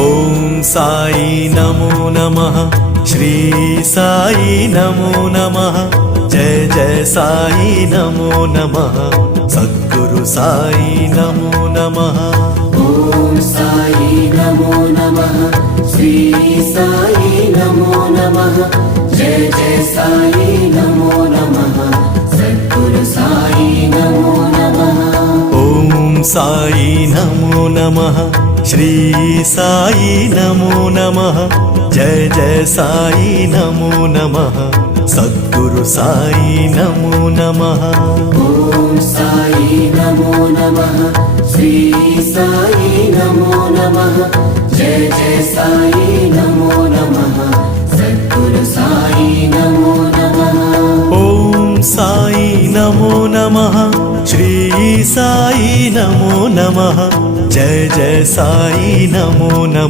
ఓం సాయి నమో నమః శ్రీ సాయి నమో నమః జయ జయ సాయి నమో నమః సద్గురు సాయి నమో నమః ఓం సాయి నమో నమః శ్రీ సాయి నమో నమః జయ జయ సాయి నమో నమః సద్గురు సాయి నమో నమః ఓం సాయి నమో నమః శ్రీ సాయి నమో నమః జయ జయ సాయి నమో నమః సద్గురు సాయి నమో నమః ఓం సాయి నమో నమః శ్రీ సాయి నమో నమః జయ జయ సాయి నమో నమః సద్గురు సాయి నమో నమః ఓం సాయి నమో నమః శ్రీ సాయి నమో నమః జయ జయ సాయి నమో నమః